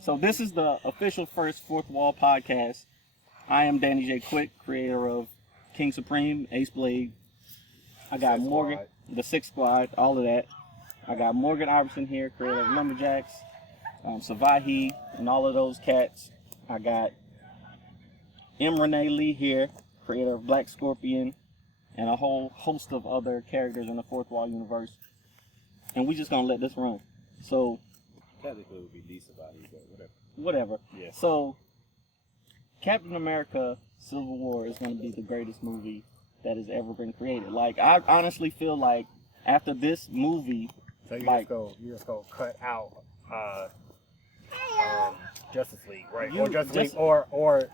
So this is the official first Fourth Wall podcast. I am Danny J. Quick, creator of King Supreme, Ace Blade. I got Morgan, the Six Squad, all of that. I got Morgan Iverson here, creator of Lumberjacks, Savahi, and all of those cats. I got M. Renee Lee here, creator of Black Scorpion, and a whole host of other characters in the Fourth Wall universe. And we just gonna let this run. So technically it would be decent about it, but whatever. Whatever. Yeah. So Captain America Civil War is gonna be the greatest movie that has ever been created. Like, I honestly feel like after this movie, so you like, just go cut out Justice League, right? You Or Justice just- League, or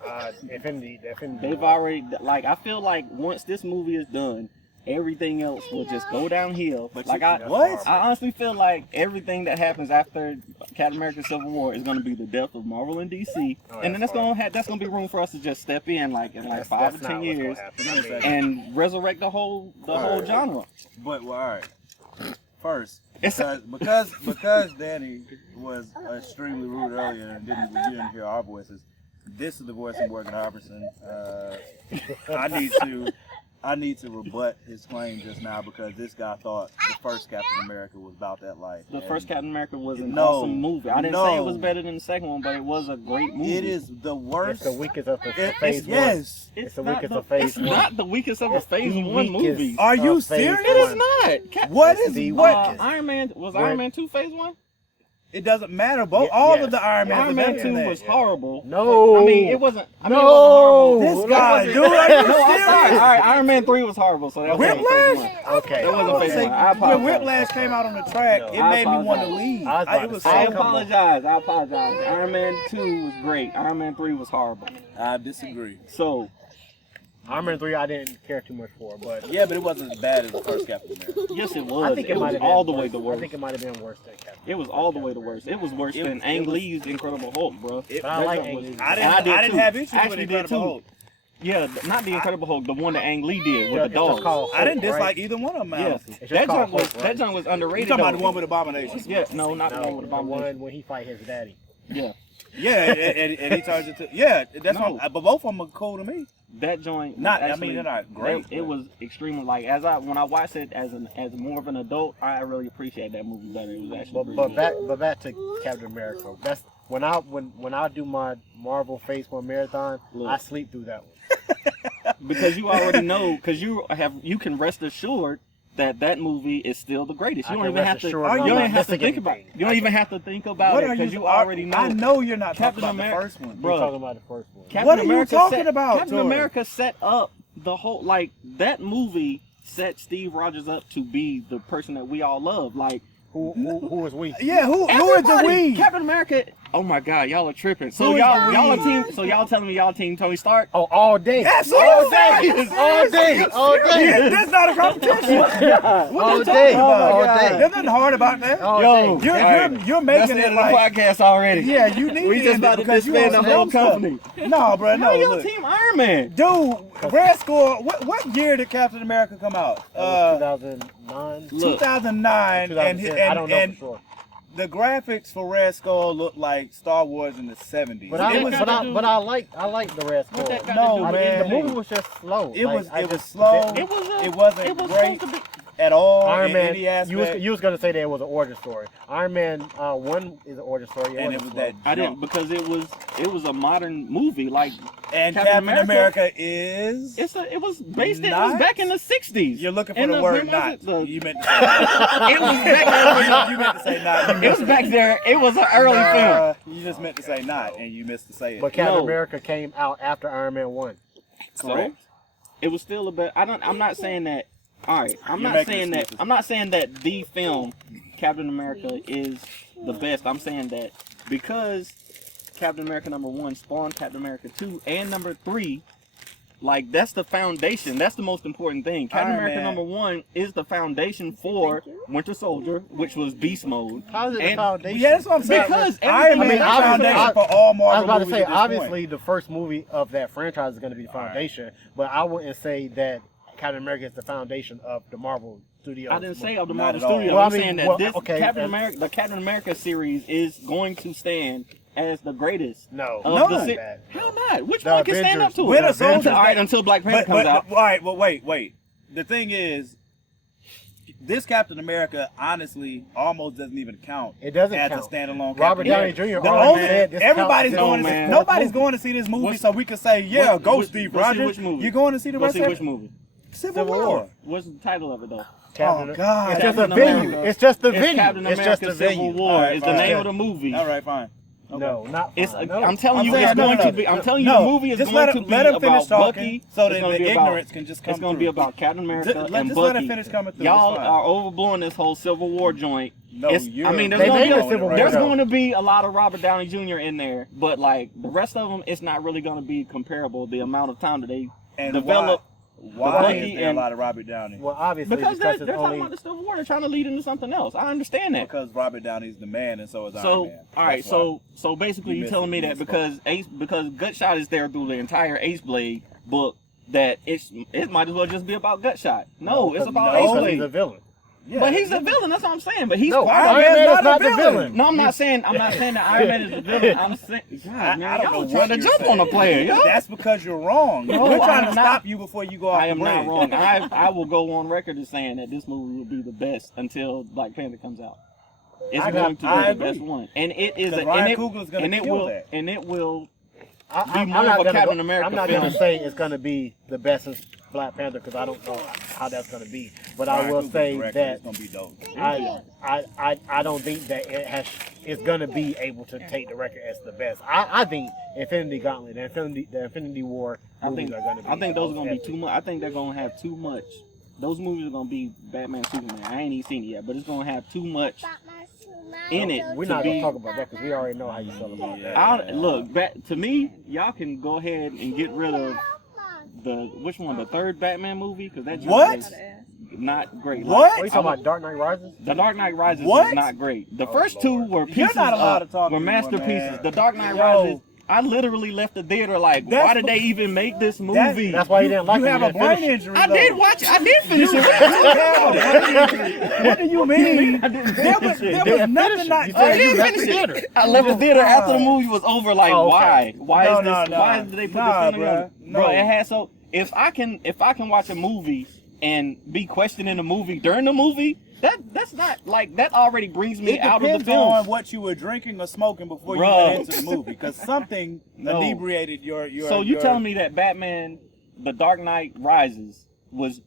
Infinity. they've already, like, I feel like once this movie is done, everything else will just go downhill. But like, I honestly feel like everything that happens after Captain America Civil War is going to be the death of Marvel and DC, and then that's going to be room for us to just step in, like, in 5 to 10 years, and resurrect the whole genre. But well, all right. First, because Danny was extremely rude earlier and you didn't hear our voices. This is the voice of Morgan Iverson. I need to rebut his claim just now because this guy thought the first Captain America was about that life. The first Captain America was an awesome movie. I didn't say it was better than the second one, but it was a great movie. It is the worst. It's the weakest of the phase one. Yes. It's the weakest of phase one. It's not the weakest of the phase one movies. Are you serious? It is not. What is the what? Iron Man Iron Man 2 phase 1? It doesn't matter. All of the Iron Man. Iron Man 2 was horrible. No. I mean, it wasn't. I mean, No. it wasn't horrible. This guy, dude. Are you No, I'm serious? sorry. All right, Iron Man 3 was horrible. So that wasn't phase Whiplash? 1. Okay. That wasn't phase 1. I When apologize. Whiplash came out on the track, it I made me want to apologize. leave. I was about It to was say, I so apologize. Iron Man 2 was great. Iron Man 3 was horrible. I disagree. So, Iron Man 3 I didn't care too much for, but Yeah, but it wasn't as bad as the first Captain America. yes, it was. I think it was might have all been the way worse. the worst. I think it might have been worse than Captain. It was all the way the worst. It was worse than Ang Lee's Incredible Hulk, bro. But I like Ang Lee. I didn't have issues with Actually did Incredible too. Hulk. Yeah, not the Incredible Hulk, the one that Ang Lee did with the It's just dogs. called I didn't Hulk, dislike right? either one of them. Yeah, honestly. It's just that called junk was Hulk, right? was You underrated. talking about the though. one with Abomination? Yeah, no, not the one with The Abomination. one when he fight his daddy. Yeah, Yeah, and he turns into That's No. what, but both of them are cool to me. that joint. was Not, I actually, mean, they're not great. It was extremely when I watched it as more of an adult, I really appreciate that movie better. It was actually pretty good. But back to Captain America. That's when I do my Marvel Phase 1 marathon, Look. I sleep through that one. Because you already know, because you can rest assured that movie is still the greatest. You I don't can even rest have to. assured You I'm don't not even have to missing think about. anything. You don't even have to think about What it are because you already know. I know you're not Captain talking about America- the first one. Bro. We're talking about the first one. Captain What are you America talking about, Captain Tori? America set up the whole, like, that movie set Steve Rogers up to be the person that we all love. Like, Who was we? Yeah, who is the we? Captain America. Oh my God, y'all are tripping. So Who is y'all the are we? team. So y'all telling me y'all team Tony Stark? Oh, all day. Yes, all day. yes, All day. All day. That's not a competition. All day. All day. There's nothing hard about that. All Yo, day. You're That's making the it end of like the podcast already. yeah, you need We to just end about it to because you disband on the whole some stuff. company. No, bro, How no. y'all Look. team Iron Man? Dude, Red Skull. What year did Captain America come out? 2009. Look, 2009, and 2010. I don't know for sure. the graphics for Red Skull looked like Star Wars in the 70s. But It was- I like the Red Skull. What that got No, to do with man. The movie was just slow. It Like, was I it was just- slow. It was. It wasn't It was great supposed to be. at all Iron in Man. any aspect. You was gonna say that it was an origin story. Iron Man 1 is an origin story. and it wasn't was slow. that. I didn't because it was a modern movie. Like, And Captain Captain America America is. it was based. It Not? was back in the '60s. You're looking for And the word when was "not." it? The- You meant to say It was back there. you meant to say "not." It was back there. It was an early film. You just meant to say "not," and you missed to say it. But Captain No. America came out after Iron Man 1. Correct. So, it was still a bit. I'm not saying that. All right. I'm You're not making saying that. excuses. I'm not saying that the film Captain America is the best. I'm saying that because Captain America #1 spawned Captain America 2 and #3. Like, that's the foundation. That's the most important thing. Captain Iron America Man. #1 is the foundation for Winter Soldier, which was beast mode. How is it the And- foundation? Yeah, that's what I'm saying. Because Iron everything- Man is the obviously, foundation for all Marvel I was about to movies say, at this obviously, point. the first movie of that franchise is going to be the foundation, but I wouldn't say that Captain America is the foundation of the Marvel Studios. I didn't say of the Not Marvel at all. Studios. Well, I'm I mean, saying that well, this okay, Captain and- America, the Captain America series, is going to stand as the greatest. No. Of No. the How not? Which The one can stand up Avengers. to it? Winter Soldier. All right, until Black Panther comes out. All right, well, wait. The thing is, this Captain America honestly almost doesn't even count. It doesn't as count. a standalone. Robert Captain Downey America. Jr. The already only- said this everybody's counts. going No, to man. nobody's going to see this movie, What's- so we can say, yeah, what- go what- Steve go see Rogers. which movie? You're going to see the Go rest see of which it? movie? Civil War. What's the title of it though? Captain- Oh, God. It's just a Captain venue. America. It's just the It's venue. Captain It's America just the Civil venue. War All right, is the fine. name of the movie. All right, fine. Okay. No, not It's fine. No. I'm telling I'm you, saying, it's no, going no, to be. I'm telling you, no, the movie is just going let to him- be let him finish about talking Bucky. so It's that gonna the be about- ignorance can just come It's going to be through. about Captain America Just and let Bucky. him finish coming through. Y'all It's fine. are overblowing this whole Civil War joint. No, It's- you're. I mean, there's They going made to a Civil War. there's though. going to be a lot of Robert Downey Jr. in there, but like the rest of them, it's not really going to be comparable. The amount of time that they And develop. Why Bucky is there a and- lot of Robert Downey? Well, obviously, Because they're it's talking only. about the Civil War, they're trying to lead into something else. I understand that. Because Robert Downey's the man, and so is Iron So, Man. all right, That's why. so basically, You you're telling me missed that it. because Gutshot is there through the entire Ace Blade book, that it might as well just be about Gutshot. No, it's about no, Ace Because Blade. he's a villain. Yeah, But he's a villain. That's what I'm saying. But he's No, part of Iron it. Man is not not a the villain. villain. No, I'm not saying that Iron Man is the villain. I'm saying, God, man, I don't y'all know are what trying to you're jump saying. on a player, yo. That's because you're wrong. No, We're trying I'm to not. stop you before you go off I am the not bridge. wrong. I will go on record as saying that this movie will be the best until Black Panther comes out. It's I going to be agree. the best one, and it is. Because A, Ryan and it, Coogler's gonna and it kill will, that. and it will. I'm more not of a gonna Captain go- America I'm not film. going to say it's going to be the best since Black Panther because I don't know how that's going to be. But I Ryan will Coogler's say director, that it's gonna be dope. I don't think that it's going to be able to take the record as the best. I think Infinity Gauntlet, the Infinity War movies are going to be. I think those are going to be epic. too much. I think they're going to have too much. Those movies are going to be Batman, Superman. I ain't even seen it yet, but it's going to have too much in it. We're to not going be- to talk about that because we already know how you feel about that. Look, to me, y'all can go ahead and get rid of which one? The third Batman movie? Because that What? was not great. What? What are you talking about? Dark Knight Rises? The Dark Knight Rises What? was not great. The Oh, first two Lord. were You're pieces not allowed of, to talk were anymore, masterpieces. man. The Dark Knight Yo. Rises, I literally left the theater like, why did they even make this movie? That's why you didn't like You it. have You a didn't brain finish it. injury. I though. did watch it. I did finish You it. have a brain injury. What do you mean? I didn't There finish was it. nothing not. You I said you didn't left finish the it. theater. I left the theater after the movie was over. Like, Oh, okay. why No, is this? no, Why no. did they put Nah, this thing together? bruh. Bro, No. it had so. If I can watch a movie and be questioning the movie during the movie, that's not like that already brings me It out of the depends film. on what you were drinking or smoking before you Bruh. went into the movie, because something No. inebriated your. So you your, telling me that Batman, The Dark Knight Rises was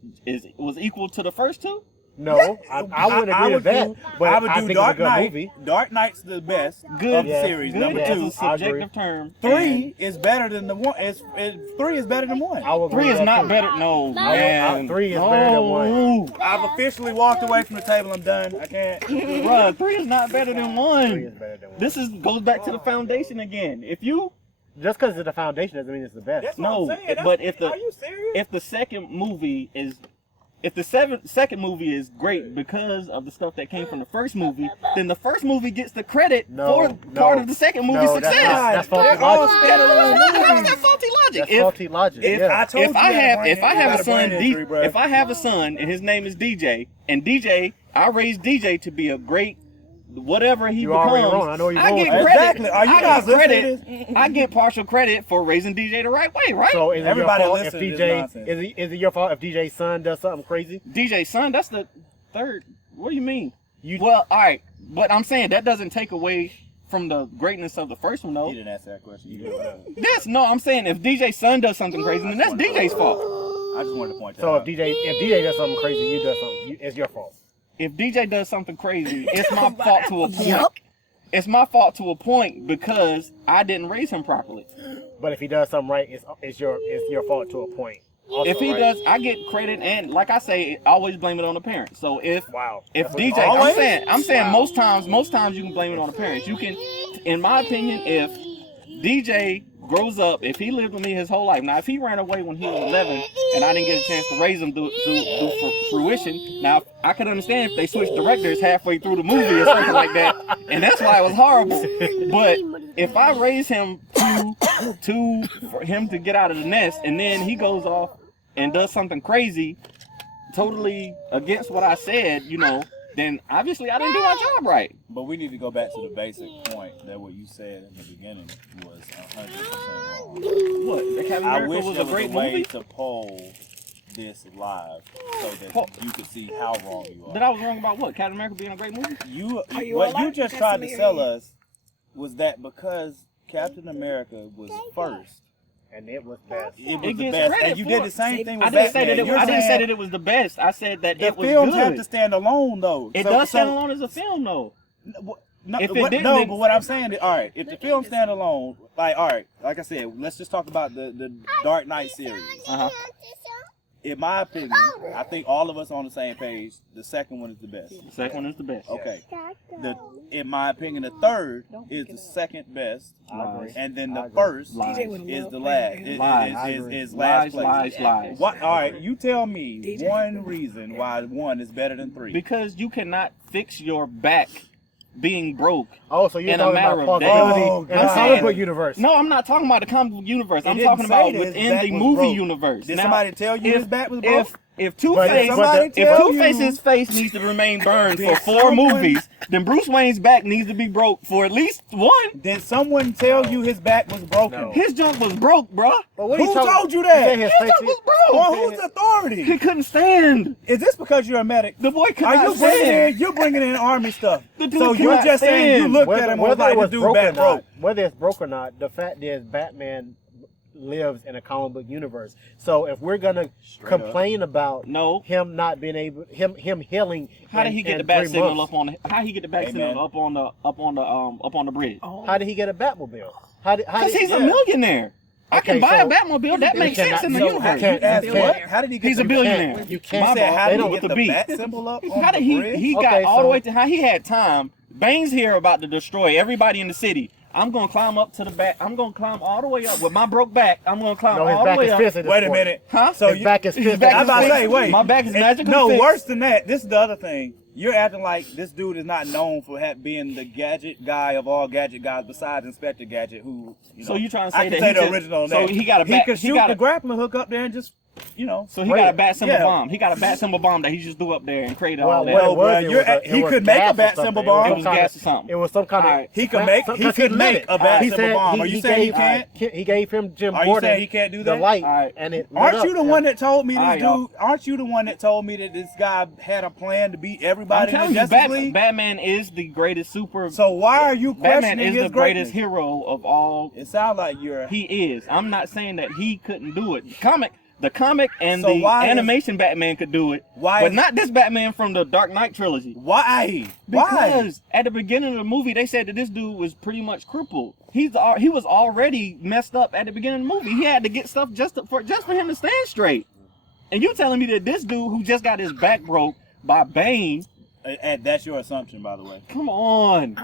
equal to the first two? No, I wouldn't agree with that. But I would do think Dark it's a good Knight. movie. Dark Knight's the best Good. of the Yeah. series. Good Number as two, a subjective term. 3 is better than the one. 3 is better than 1. I would Three agree is with not that, better. No, I- man. 3 is better than 1. I've officially walked away from the table. I'm done. I can't. Bruh, 3 is not better than 3 1. is better than 1. This goes back to the foundation again. If you Just because it's the foundation doesn't mean it's the best. That's No, what I'm saying. but Are you serious? if the second movie is second movie is great because of the stuff that came from the first movie, then the first movie gets the credit for part of the second movie's No, success. that's faulty They're all logic. standalone How's movies. that faulty logic? That's faulty logic. If yeah. I told If you I you had have a a son, brain injury, bro. if I have a son and his name is DJ, and DJ, I raised DJ to be a great whatever he You already becomes. wrong. I know you're I wrong. get credit. Exactly. Are you I guys get listening to credit. I get partial credit for raising DJ the right way, right? So is it Everybody your fault if listen to this DJ nonsense. is it your fault if DJ's son does something crazy? DJ son, that's the third. What do you mean? You Well, all right, but I'm saying that doesn't take away from the greatness of the first one, though. You didn't answer that question. You did. Yes, no, I'm saying if DJ's son does something crazy, then that's DJ's fault. I just wanted to point that so out. if DJ does something crazy, you do something. It's your fault. If DJ does something crazy, it's my fault to a point. It's my fault to a point because I didn't raise him properly. But if he does something right, it's your fault to a point. Also, If he right? does, I get credit, and like I say, always blame it on the parents. So if Wow. if That's what- DJ, Always? I'm saying most times you can blame it on the parents. You can, in my opinion, if DJ grows up, if he lived with me his whole life. Now, if he ran away when he was 11 and I didn't get a chance to raise him through fruition, now I could understand if they switched directors halfway through the movie or something like that, and that's why it was horrible. But if I raise him for him to get out of the nest, and then he goes off and does something crazy, totally against what I said, then obviously I didn't do my job right. But we need to go back to the basic point that what you said in the beginning was 100% wrong. What? The Captain I America wish was there a was great a way movie? to poll this live so that you could see how wrong you are. That I was wrong about what? Captain America being a great movie? What you just tried to sell us was that because Captain America was first, and it was best. it was It the gets best, credit and you for did it. the same thing with I didn't say Batman. that You're I didn't say saying that it was the best. I said that the it was films good. have to stand alone, though. It does stand alone as a film, though. No, If it didn't, no, then- but what I'm saying is, all right, if the film stand alone, like, all right, like I said, let's just talk about the Dark Knight series. In my opinion, I think all of us on the same page, the second one is the best. The second one is the best. Okay. In my opinion, the third is the second best, I agree. and then the I agree. first Lies. is the last. Is last Lies, place. lies. What? All right, you tell me one reason why one is better than three. Because you cannot fix your back being broke. Oh, so you're In a talking matter about of days. plausibility Oh, in the God. comic book universe. No, I'm not talking about the comic book universe. I'm didn't talking say about that his within back the was movie broke. universe. Did Now, somebody tell you his back was broke? If But Two-Face, somebody if tell Two-Face's you- face needs to remain burned for Did 4 someone- movies, then Bruce Wayne's back needs to be broke for at least 1. Did someone tell you his back was broken? No. His junk was broke, bruh. But what Who are you talking- told you You said that? his His face junk was is- broke. On whose authority? He couldn't stand. Is this because you're a medic? The boy could Are not you bringing stand. in? You're bringing in army stuff. The dude So could you're not just saying you stand. looked at him and was whether it like, was this dude broke or back broke. not, whether it's broke or not, the fact is Batman lives in a comic book universe. So if we're gonna complain about No. him not being able, him healing, How did he get the bat signal up on the? How he get the bat Hey, signal man. up on the bridge? How did he get a Batmobile? How Because did, he's a millionaire. I Okay, can buy a so- Batmobile. That You makes sense cannot- in the so universe. can't- Ask you what? can't- How did he get He's a the billionaire. You You can't. My said bad. how They did don't he with get the the beat. bat symbol up on How did the bridge? he got Okay, all the so- way to how he had time? Bane's here about to destroy everybody in the city. I'm gonna climb up to the back. I'm gonna climb all the way up with my broke back. I'm gonna climb No, his all the back way is up. fixed at this Wait a point. minute. Huh? So His back is His fixed. back I'm is about to fixed. say, wait. My back is magically No, fixed. worse than that. This is the other thing. You're acting like this dude is not known for being the gadget guy of all gadget guys besides Inspector Gadget, who, you know. So you trying to I say can that say he the could- original so name. he got a bat- could he shoot got the a- grappling hook up there and just, you know. So he got a Right. bat symbol Yeah. bomb. He got a bat symbol bomb that he just threw up there and created all that. well, what bruh, it was, you're- it he was could make a gas or bat something. symbol bomb. It was some gas kind or something. It was some kind of. Alright. He could make a bat he symbol said bomb. he- Are you he saying you gave- can't? He gave him Jim Are you Gordon saying he can't do the that? light, Alright. and it. lit Aren't up, you the and- one that told me this Alright, dude? y'all. Aren't you the one that told me that this guy had a plan to beat I'm everybody in telling the you, Justice League? Batman is the greatest super. So why are you Batman questioning is his the greatest greatness? hero of all. It sounds like you're. He is. I'm not saying that he couldn't do it. The comic and So the why is- animation Batman could do it. Why But is- not this Batman from the Dark Knight trilogy. Why? Why? Because at the beginning of the movie, they said that this dude was pretty much crippled. He was already messed up at the beginning of the movie. He had to get stuff just for him to stand straight. And you telling me that this dude who just got his back broke by Bane? And that's your assumption, by the way. Come on.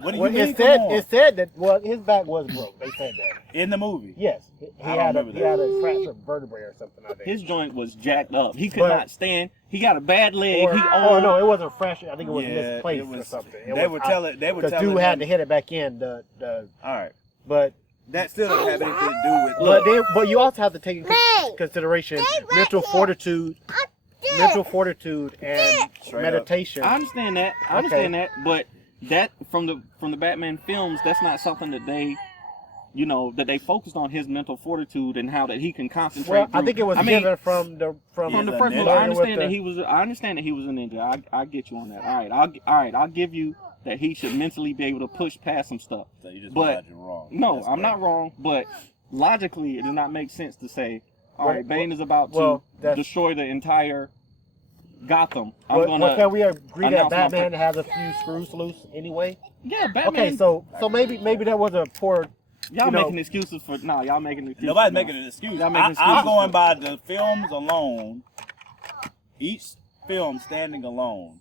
What do you Well, mean? it said come on? it said that his back was broke. They said that. In the movie. Yes, he I don't had remember a fractured vertebrae or something. I think. His joint was jacked up. He could But- not stand. He got a bad leg. Or, He oh no, it wasn't fractured. I think it was Yeah, misplaced it was- or something. they were telling. They were because telling. dude had him- to hit it back in. All right. But That still doesn't have anything to do with. but you also have to take into consideration mental fortitude, and Straight meditation. I understand that. I understand that. But that from the Batman films, that's not something that they, that they focused on his mental fortitude and how that he can concentrate. Well, I through- think it was given from the from the He's a first ninja. movie. I with understand the- that he was. I understand that he was a ninja. I get you on that. All right. I'll give you that he should mentally be able to push past some stuff. So you just But- realized you're wrong. No, That's I'm not great. wrong. But logically, it does not make sense to say, all Well, right, Bane is about well, to that's- destroy the entire Gotham. I'm Well, gonna. can we agree that announce my Batman pick. has a few screws loose anyway? Yeah, Batman. Okay, so maybe that was a poor. y'all you know- making excuses for y'all making excuses. Nobody's now. making an excuse. Y'all making I'm excuses going for- by the films alone. Each film standing alone.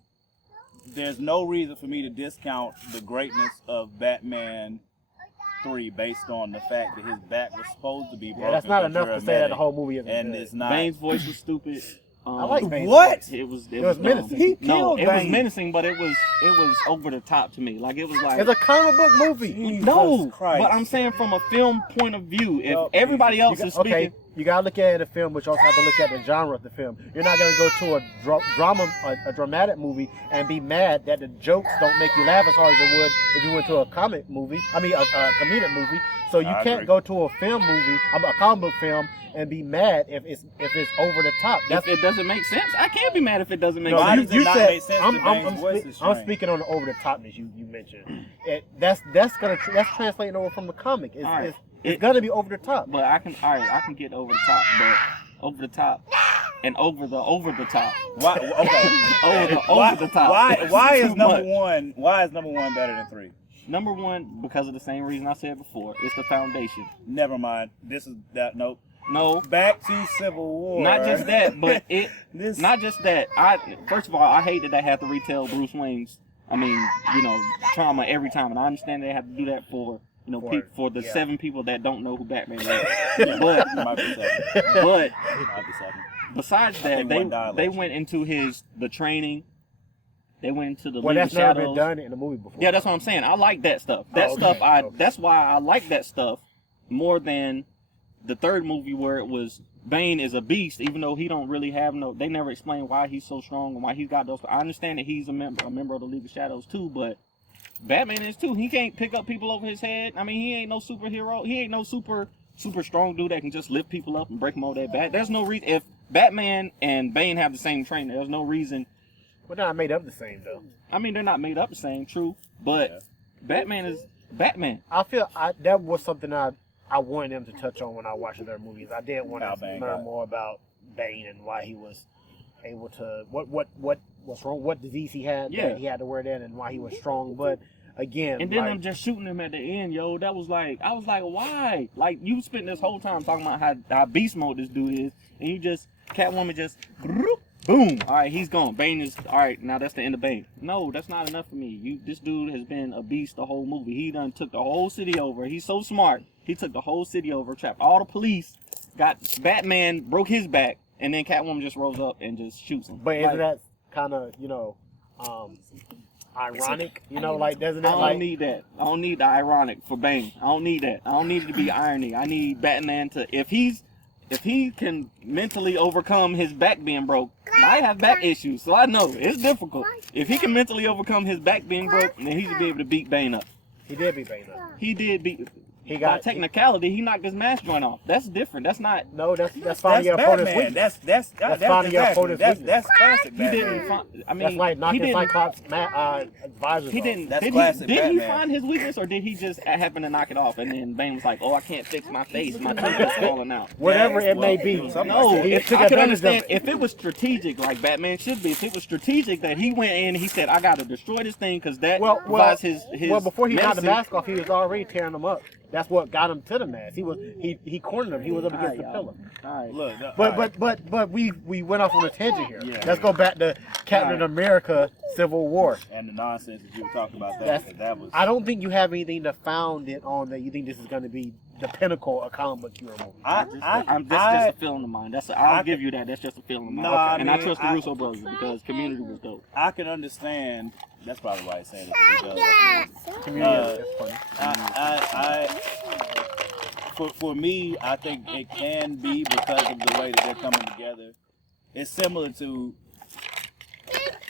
There's no reason for me to discount the greatness of Batman 3 based on the fact that his back was supposed to be broken. Yeah, that's not because enough you're to a say that the medic, whole movie isn't and good. it's not. Bane's voice was stupid. I like Bane's What? voice. It was was dumb. menacing. He No, killed it was Bane. menacing, but it was over the top to me. Like it was like It's a comic book movie. Jesus no, Christ. but I'm saying from a film point of view, if Well, everybody else is okay, speaking, You gotta look at a film, but you also have to look at the genre of the film. You're not gonna go to a dramatic movie and be mad that the jokes don't make you laugh as hard as it would if you went to a comic movie. I mean, a comedic movie. So you can't go to a film movie, a comic book film, and be mad if it's over the top. If it doesn't make sense, I can't be mad if it doesn't make Why sense. does it not make sense that Bane's voice is I'm strange? speaking on the over the topness you mentioned. That's translating over from the comic. It's gonna be over the top. But I can get over the top, but over the top and over the top. Why? Okay. over the top. Why is Too number much. one? Why is number one better than 3? Number one, because of the same reason I said before. It's the foundation. Never mind. This is that. Nope. No. Back to Civil War. Not just that, but This- not just that. First of all, I hate that they have to retell Bruce Wayne's, trauma every time, and I understand they have to do that for for the 7 people that don't know who Batman is. But Might be 7. but Might be 7. besides I that, think one died they last went into the training. They went into the Well, League of that's never Shadows. been done in a movie before. Yeah, that's what I'm saying. I like that stuff. Okay, okay. That's why I like that stuff more than the third movie where it was Bane is a beast, even though he don't really have they never explain why he's so strong and why he's got those. I understand that he's a member of the League of Shadows too, but Batman is too. He can't pick up people over his head. I mean, he ain't no superhero. He ain't no super strong dude that can just lift people up and break them over their back. There's no reason. If Batman and Bane have the same trainer, there's no reason. But they're not made up the same though. I mean, they're not made up the same, true, but Batman is Batman. I feel that was something I wanted them to touch on when I watched their movies. I did want to learn more about Bane and why he was able to what's wrong, what disease he had that he had to wear that, and why he was strong. But again, and then I'm just shooting him at the end, yo. That was like, I was like, why? Like, you spent this whole time talking about how beast mode this dude is, and you just Catwoman just boom. All right, he's gone. Bane is all right. Now that's the end of Bane. No, that's not enough for me. This dude has been a beast the whole movie. He done took the whole city over. He's so smart. He took the whole city over, trapped all the police, got Batman, broke his back, and then Catwoman just rolls up and just shoots him. But isn't that kind of ironic? Doesn't it? I don't need that. I don't need the ironic for Bane. I don't need that. I don't need it to be irony. I need Batman to if he can mentally overcome his back being broke. And I have back issues, so I know it's difficult. If he can mentally overcome his back being broke, then he should be able to beat Bane up. He did beat Bane up. He did beat. He By technicality, he knocked his mask joint off. That's different. That's not. No, that's finding your opponent's Batman. weakness. That's finding your opponent's weakness. That's classic. He Batman. didn't find. I mean, That's like knocking he didn't. Cyclops' visors He off. didn't. That's did classic he, did he Batman. find his weakness, or did he just happen to knock it off? And then Bane was like, "Oh, I can't fix my face. My tooth is falling out." Whatever Yeah, it may well, be. something No, like that. if took I could advantage of understand it. if it was strategic, like Batman should be. If it was strategic that he went in, and he said, "I got to destroy this thing," because that provides his. Well, before he got the medicine. mask off, he was already tearing them up. That's what got him to the mask. He cornered him. He was up against the pillar. All right. Look, But we went off on a tangent here. Yeah. Let's go back to Captain Right. America: Civil War. and the nonsense that you were talking about that was. I don't think you have anything to found it on that you think this is going to be the pinnacle of comic book hero movie. That's just a feeling of mine. I'll give you that. That's just a feeling of mine. No, I and I mean, trust the Russo brothers because Community was dope. I can understand. That's probably why he's saying it. Because he does. Community is funny. For me, I think it can be because of the way that they're coming together. It's similar to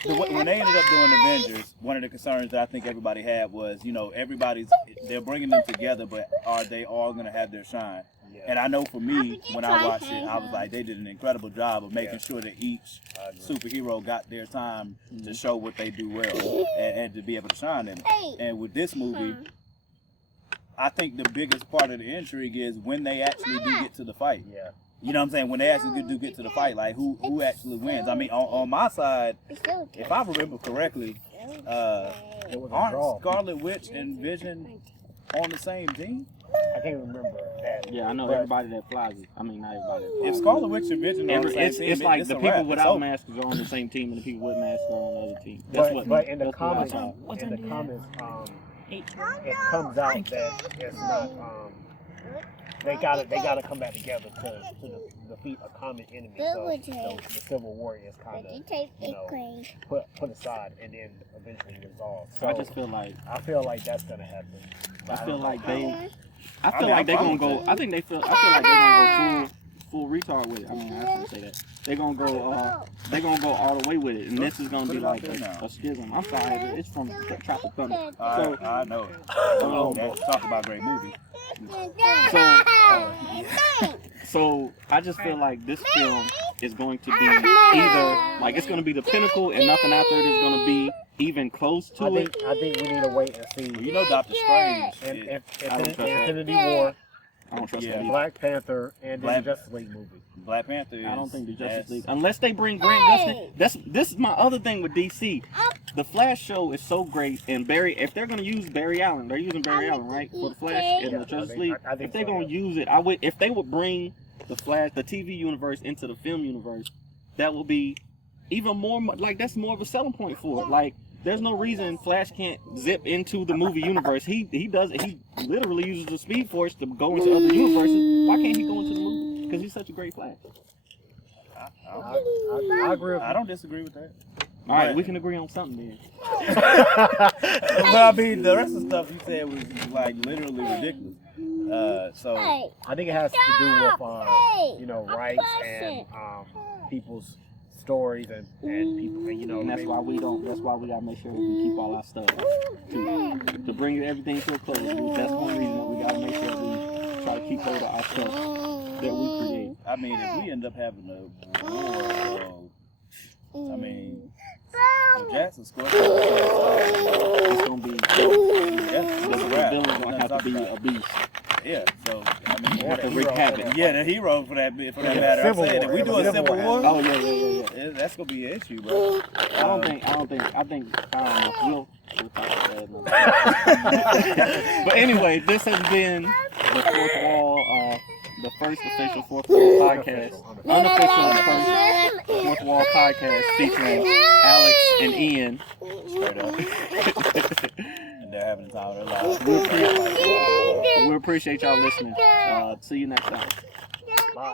when they ended up doing Avengers. One of the concerns that I think everybody had was, they're bringing them together, but are they all going to have their shine? Yeah. And I know for me, when I watched it, I was like, they did an incredible job of making sure that each superhero got their time to show what they do well and to be able to shine in it. And with this movie, I think the biggest part of the intrigue is when they actually do get to the fight. Yeah. You know what I'm saying? When they actually do get to the fight, like who actually wins? I mean, on my side, if I remember correctly, It was a aren't draw. Scarlet Witch and Vision on the same team? I can't remember that. Yeah, I know But everybody that flies it. I mean, not everybody. That flies If it. Scarlet Witch and Vision are on the same team, It's like it's the a people wrap. It's without over. masks are on the same team, and the people with masks are on the other team. But in the that's what I comics, saw. it comes out that it's not. They gotta come back together to defeat a common enemy. So the Civil War is kind of put aside and then eventually resolved. So I just feel like I feel like that's gonna happen. I feel like they. I I feel mean, like I'm they're fine gonna with go. I feel like they're gonna go full retard with it. I mean, I shouldn't say that. They're gonna go all the way with it, and this is gonna be like a schism. I'm sorry, it's from Tropic Thunder. I know. Talk about great movie. So I just feel like this film is going to be either like it's going to be the pinnacle, and nothing after it is going to be even close to it. I think we need to wait and see. Well, you know, Doctor Strange. Infinity War. I don't trust that. Black Panther and then the Justice League movie. Black Panther. I don't think the Justice League, unless they bring Grant Gustin. This is my other thing with DC. The Flash show is so great, and if they're gonna use Barry Allen, they're using Barry Allen, right, for the Flash and the Justice League. If they're gonna use it, if they would bring the Flash, the TV universe into the film universe, that will be even more like that's more of a selling point for it. Like, there's no reason Flash can't zip into the movie universe. He does it. He literally uses the Speed Force to go into other universes. Why can't he go into the movie? Because he's such a great Flash. I agree. I don't disagree with that. All right, we can agree on something then. But I mean, the rest of the stuff you said was like literally ridiculous. So I think it has to do with rights and people's stories and people, and that's why we gotta make sure we keep all our stuff to bring everything to a close. That's one reason that we gotta make sure we try to keep hold of our stuff that we create. I mean, if we end up having a war, I mean, if Jackson scores, it's gonna be the villain's gonna have to be a beast. Yeah, so I mean, have to wreak havoc. Yeah, the hero for that matter. I'm saying, if we do a Civil War, oh yeah, that's gonna be an issue, bro. I think we'll talk about that. But anyway, this has been the Fourth Wall, the first official Fourth Wall podcast, unofficial first Fourth Wall podcast featuring Alex and Ian. Straight up. And they're having the time of their lives. We appreciate y'all listening. See you next time. Bye.